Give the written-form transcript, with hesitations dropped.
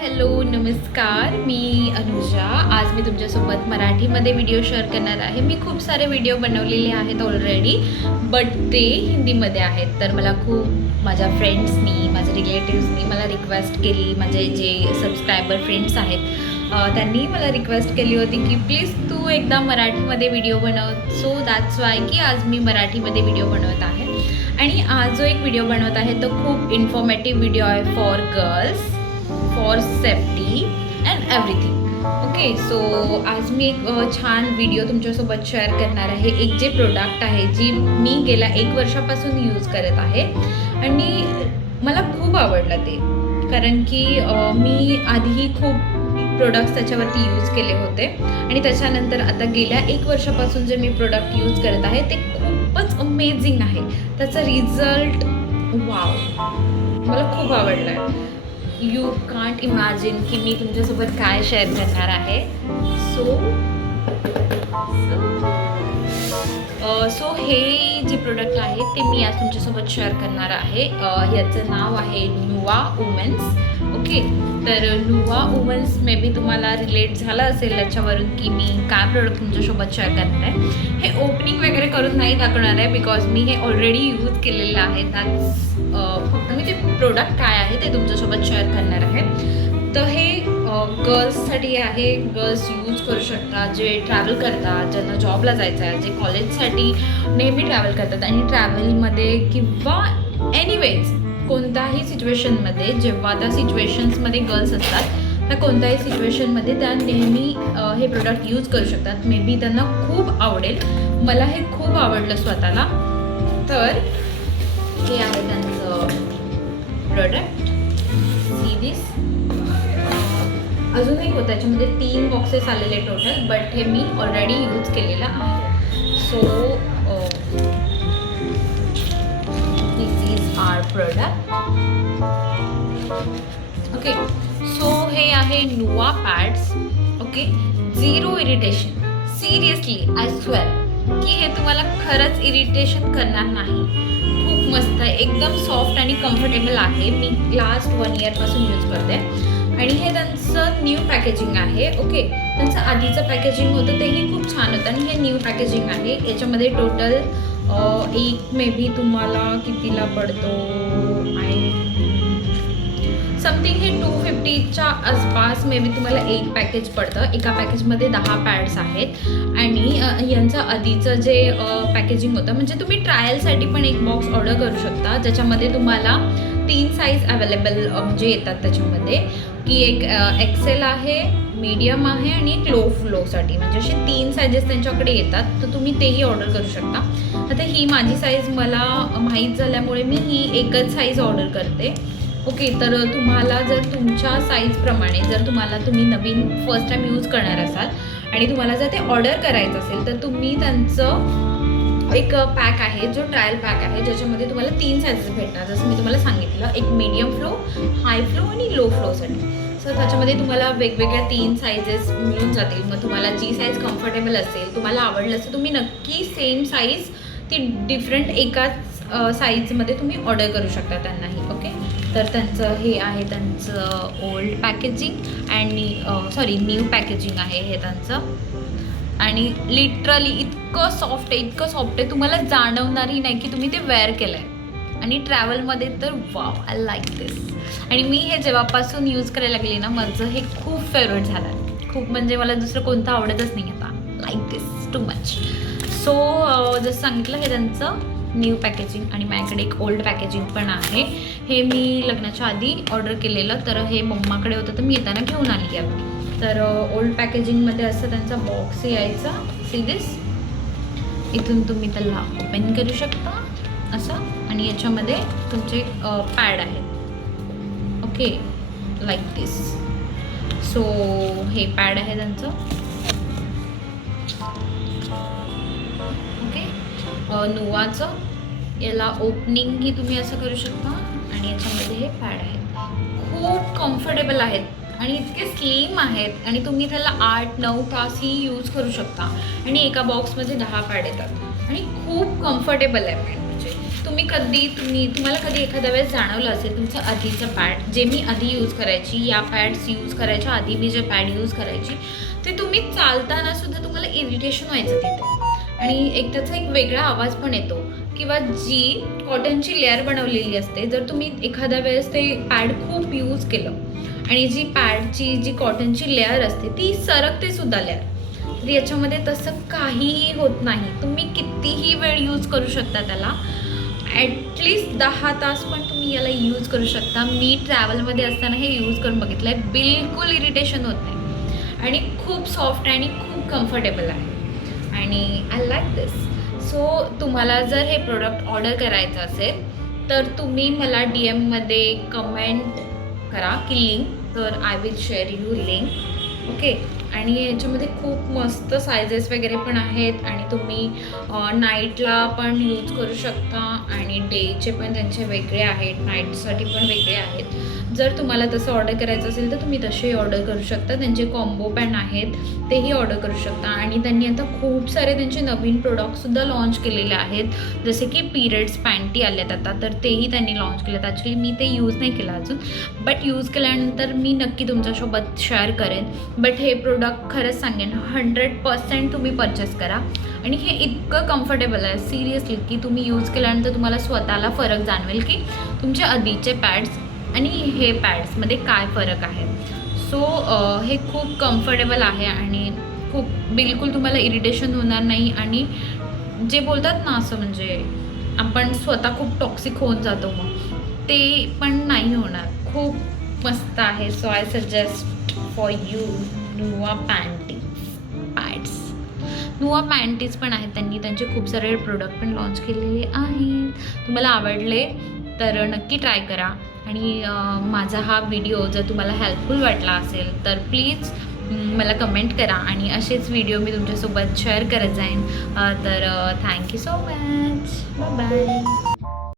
Hello नमस्कार, मी अनुजा. आज मी तुमच्यासोबत मराठीमध्ये व्हिडिओ शेअर करणार आहे. मी खूप सारे व्हिडिओ बनवलेले आहेत ऑलरेडी, बट ते हिंदीमध्ये आहेत. तर मला खूप माझ्या फ्रेंड्सनी, माझ्या रिलेटिव्सनी मला रिक्वेस्ट केली, माझे जे सबस्क्रायबर फ्रेंड्स आहेत त्यांनी मला रिक्वेस्ट केली होती की प्लीज तू एकदा मराठीमध्ये व्हिडिओ बनव. सो दॅट्स वाय की आज मी मराठीमध्ये व्हिडिओ बनवत आहे. आणि आज जो एक व्हिडिओ बनवत आहे तो खूप इन्फॉर्मेटिव्ह व्हिडिओ आहे for girls, for safety and everything. Okay, so आज मी एक छान व्हिडिओ तुमच्यासोबत शेअर करणार आहे. एक जे प्रोडक्ट आहे जी मी गेल्या 1 वर्षापासून यूज करत आहे आणि मला खूप आवडलं ते, कारण की मी आधीही खूप प्रोडक्ट्स त्याच्यावरती यूज केले होते आणि त्याच्यानंतर आता गेल्या 1 वर्षापासून जे मी प्रोडक्ट यूज करत आहे ते खूपच अमेझिंग आहे. त्याचा रिझल्ट वाव, मला खूप आवडला आहे. यू कांट इमॅजिन की मी तुमच्यासोबत काय शेअर करणार आहे. सो हे जे प्रोडक्ट आहे ते मी आज तुमच्यासोबत शेअर करणार आहे. याचं नाव आहे नुवा वुमेन्स. ओके, तर नुवा वुमेन्स मे बी तुम्हाला रिलेट झालं असेल याच्यावरून की मी काय प्रोडक्ट तुमच्यासोबत शेअर करणार आहे. हे ओपनिंग वगैरे करून नाही दाखवणार आहे बिकॉज मी हे ऑलरेडी यूज केलेलं आहे. त्याच फक्त मी ते प्रोडक्ट काय आहे ते तुमच्यासोबत शेअर करणार आहे. तर हे गर्ल्ससाठी आहे. गर्ल्स यूज करू शकतात जे ट्रॅव्हल करतात, ज्यांना जॉबला जायचं आहे, जे कॉलेजसाठी नेहमी ट्रॅव्हल करतात आणि ट्रॅव्हलमध्ये किंवा एनिवेज कोणत्याही सिच्युएशनमध्ये, जेव्हा त्या सिच्युएशन्समध्ये गर्ल्स असतात त्या कोणत्याही सिच्युएशनमध्ये त्या नेहमी हे प्रोडक्ट यूज करू शकतात. मे बी त्यांना खूप आवडेल. मला हे खूप आवडलं स्वतःला. तर हे आहे त्यांचं प्रोडक्ट. See this. अजून एक होतं, त्याच्यामध्ये 3 बॉक्सेस आलेले टोटल, बट हे मी ऑलरेडी यूज केलेलं आहे. So this is our product. Okay, so हे आहे नुवा pads. Okay, 0 irritation. Seriously I swear की हे तुम्हाला खरंच इरिटेशन करणार नाही. खूप मस्त आहे, एकदम सॉफ्ट आणि कम्फर्टेबल आहे. मी लास्ट 1 इयरपासून यूज करते आणि हे त्यांचं न्यू पॅकेजिंग आहे. ओके, त्यांचं आधीचं पॅकेजिंग होतं तेही खूप छान होतं आणि हे न्यू पॅकेजिंग आहे. याच्यामध्ये टोटल एक मे बी तुम्हाला कितीला पडतो, समथिंग हे 250च्या आसपास मे बी तुम्हाला एक पॅकेज पडतं. एका पॅकेजमध्ये 10 पॅड्स आहेत आणि यांचं आधीचं जे पॅकेजिंग होतं, म्हणजे तुम्ही ट्रायलसाठी पण एक बॉक्स ऑर्डर करू शकता ज्याच्यामध्ये तुम्हाला 3 साईज अवेलेबल म्हणजे येतात त्याच्यामध्ये, की एक एक्सेल आहे, मीडियम आहे आणि एक लो फ्लोसाठी, म्हणजे असे 3 साईजेस त्यांच्याकडे येतात. तर तुम्ही तेही ऑर्डर करू शकता. आता ही माझी साईज मला माहीत झाल्यामुळे मी ही एकच साईज ऑर्डर करते. ओके, तर तुम्हाला जर तुमच्या साईजप्रमाणे, जर तुम्ही नवीन फर्स्ट टाईम यूज करणार असाल आणि तुम्हाला जर ते ऑर्डर करायचं असेल तर तुम्ही त्यांचं एक पॅक आहे जो ट्रायल पॅक आहे ज्याच्यामध्ये तुम्हाला 3 साईजेस भेटणार. जसं मी तुम्हाला सांगितलं, एक मीडियम फ्लो, हाय फ्लो आणि लो फ्लोसाठी. सो त्याच्यामध्ये तुम्हाला वेगवेगळ्या 3 साईजेस मिळून जातील. मग तुम्हाला जी साईज कम्फर्टेबल असेल, तुम्हाला आवडलं असेल, तुम्ही नक्की सेम साईज ती डिफरंट एकाच साईजमध्ये तुम्ही ऑर्डर करू शकता त्यांनाही. ओके, तर त्यांचं हे आहे त्यांचं ओल्ड पॅकेजिंग आणि न्यू पॅकेजिंग आहे हे त्यांचं. आणि लिटरली इतकं सॉफ्ट आहे, तुम्हाला जाणवणारही नाही की तुम्ही ते वेअर केलं आहे. आणि ट्रॅव्हलमध्ये तर वाव, आय लाईक दिस. आणि मी हे जेव्हापासून यूज करायला लागले ना, माझं हे खूप फेवरेट झालं आहे. खूप म्हणजे मला दुसरं कोणतं आवडतच नाही आता. लाईक दिस टू मच. सो जसं सांगितलं, हे त्यांचं न्यू पॅकेजिंग आणि माझ्याकडे एक ओल्ड पॅकेजिंग पण आहे. हे मी लग्नाच्या आधी ऑर्डर केलेलं, तर हे मम्माकडे होतं तर मी येताना घेऊन आली आहे. तर ओल्ड पॅकेजिंगमध्ये असं त्यांचा बॉक्स यायचा. See this. इथून तुम्ही त्याला ओपन करू शकता असं, आणि याच्यामध्ये तुमचे पॅड आहेत. ओके, लाईक दिस. सो हे पॅड आहे त्यांचं. ओके, नुवाचं. याला ओपनिंगही तुम्ही असं करू शकता आणि याच्यामध्ये हे पॅड आहेत. खूप कम्फर्टेबल आहेत आणि इतके स्लिम आहेत आणि तुम्ही त्याला 8-9 तासही यूज करू शकता. आणि एका बॉक्समध्ये 10 पॅड येतात आणि खूप कम्फर्टेबल आहे. म्हणजे तुम्हाला कधी एखाद्या वेळेस जाणवलं असेल तुमचं आधीचं पॅड, जे मी आधी यूज करायची, या पॅड्स यूज करायच्या आधी मी जे पॅड यूज करायची, ते तुम्ही चालताना सुद्धा तुम्हाला इरिटेशन व्हायचं तिथे, आणि त्याचा एक वेगळा आवाज पण येतो. किंवा जी कॉटनची लेअर बनवलेली असते, जर तुम्ही एखाद्या वेळेस ते पॅड खूप यूज केलं आणि जी पॅडची जी कॉटनची लेअर असते ती सरकते सुद्धा लेअर, तर याच्यामध्ये तसं काहीही होत नाही. तुम्ही कितीही वेळ यूज करू शकता त्याला, ॲटलिस्ट 10 तास पण तुम्ही याला यूज करू शकता. मी ट्रॅव्हलमध्ये असताना हे यूज करून बघितलं आहे, बिलकुल इरिटेशन होत नाही आणि खूप सॉफ्ट आणि खूप कम्फर्टेबल आहे आणि आय लाईक दिस. सो तुम्हाला जर हे प्रोडक्ट ऑर्डर करायचं असेल तर तुम्ही मला DM मध्ये कमेंट करा की लिंक, तर I will share you link. Okay. आणि याच्यामध्ये खूप मस्त सायझेस वगैरे पण आहेत आणि तुम्ही नाईटला पण यूज करू शकता आणि डेचे पण त्यांचे वेगळे आहेत, नाईटसाठी पण वेगळे आहेत. जर तुम्हाला तसं ऑर्डर करायचं असेल तर तुम्ही तसेही ऑर्डर करू शकता. त्यांचे कॉम्बो पॅन आहेत, तेही ऑर्डर करू शकता. आणि त्यांनी आता खूप सारे त्यांचे नवीन प्रोडक्टसुद्धा लॉन्च केलेले आहेत, जसे की पिरियड्स पॅन्टी आल्यात आता, तर तेही त्यांनी लॉन्च केलेत. ॲक्च्युली मी ते यूज नाही केलं अजून, बट यूज केल्यानंतर मी नक्की तुमच्यासोबत शेअर करेन. बट हे प्रोडक्ट खरंच सांगेन 100% तुम्ही परचेस करा. आणि हे इतकं कम्फर्टेबल आहे सिरियसली की तुम्ही यूज केल्यानंतर तुम्हाला स्वतःला फरक जाणवेल की तुमचे आधीचे पॅड्स आणि हे पॅड्समध्ये काय फरक आहे. सो हे खूप कम्फर्टेबल आहे आणि खूप बिलकुल तुम्हाला इरिटेशन होणार नाही. आणि जे बोलतात ना असं म्हणजे आपण स्वतः खूप टॉक्सिक होऊन जातो, मग ते पण नाही होणार. खूप मस्त आहे. So I suggest for you नुआ पॅड्स. नुआ पॅन्टीज पण आहेत, त्यांनी त्यांचे खूप सारे प्रोडक्ट पण लॉन्च केलेले आहेत. तुम्हाला आवडले तर नक्की ट्राय करा. आणि माझा हा व्हिडिओ जर तुम्हाला हेल्पफुल वाटला असेल तर प्लीज मला कमेंट करा आणि असेच व्हिडिओ मी तुमच्यासोबत शेअर करत जाईन. तर thank you so much. Bye bye.